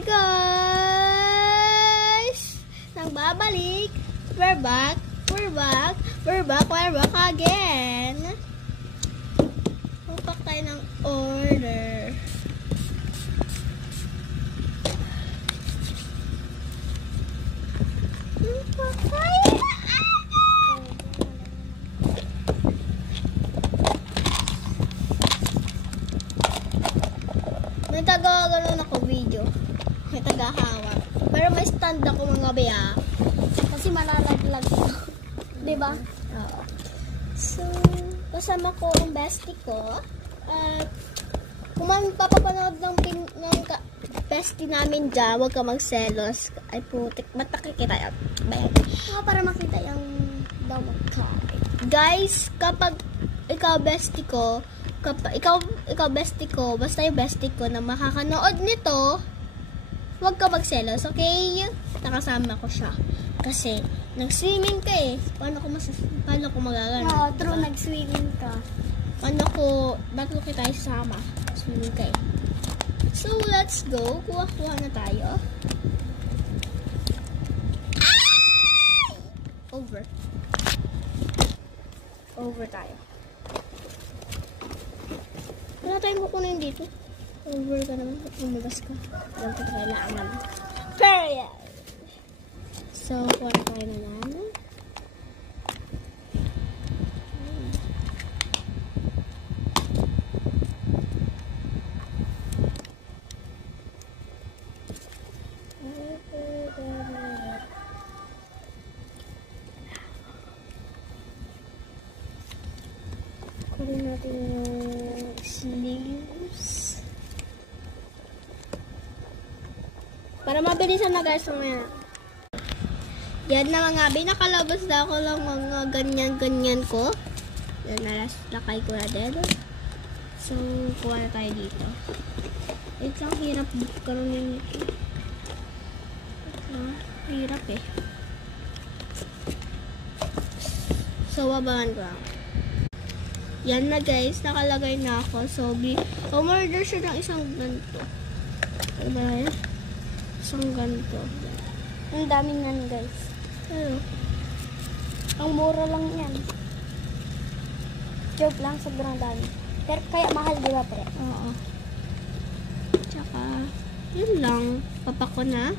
Hi guys! Nagbabalik. We're back again. Pupak tayo ng order. May taga-gano'n ako video. May taga-hawak. Pero may stand ako mga bea. Kasi malalaglag ko. Diba? Oo. So, kasama ko ang bestie ko. At kung papapanood ng bestie namin dyan, huwag ka magselos. Ay putik, ba't nakikita yan? Bayan. Para makita yung dawag ka. Guys, kapag ikaw bestie ko, ikaw bestie ko, basta yung bestie ko na makakanood nito, huwag ka magselos, okay? Nakasama ko siya. Kasi, nag-swimming ka eh. Paano ko magagano? Oo, true, nag-swimming ka. Ba't ko kita isama? Swimming ka eh. So, let's go. Kuha-kuha na tayo. Ay! Over tayo. Wala tayong kukunin dito. Over ka naman. Umagas ka. Alam ko kailangan. Period! So, kuha na tayo na lang. Kunin natin yung sleeves. Para mabilisan na guys mamaya. Yan na mga abi. Nakalabas na ako lang mga ganyan-ganyan ko. Yan na lakay ko na din. So, kuha na tayo dito. Ito ang hirap karoon nito. Hirap eh. So, babahan ko lang. Yan na guys, nakalagay na ako. So, umorder siya ng isang ganito. Ano ba yan? Isang ganito. Ang daming nan guys. Ano? Ang mura lang yan. Joke lang, sobrang dami. Pero kaya mahal, di ba pre? Oo. Tsaka, yun lang. Papako na.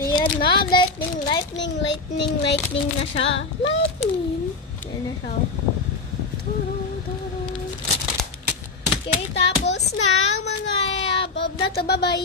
Ayan na, lightning na siya. Lightning. Ayan na siya. Okay, tapos na mga above na to. Bye-bye.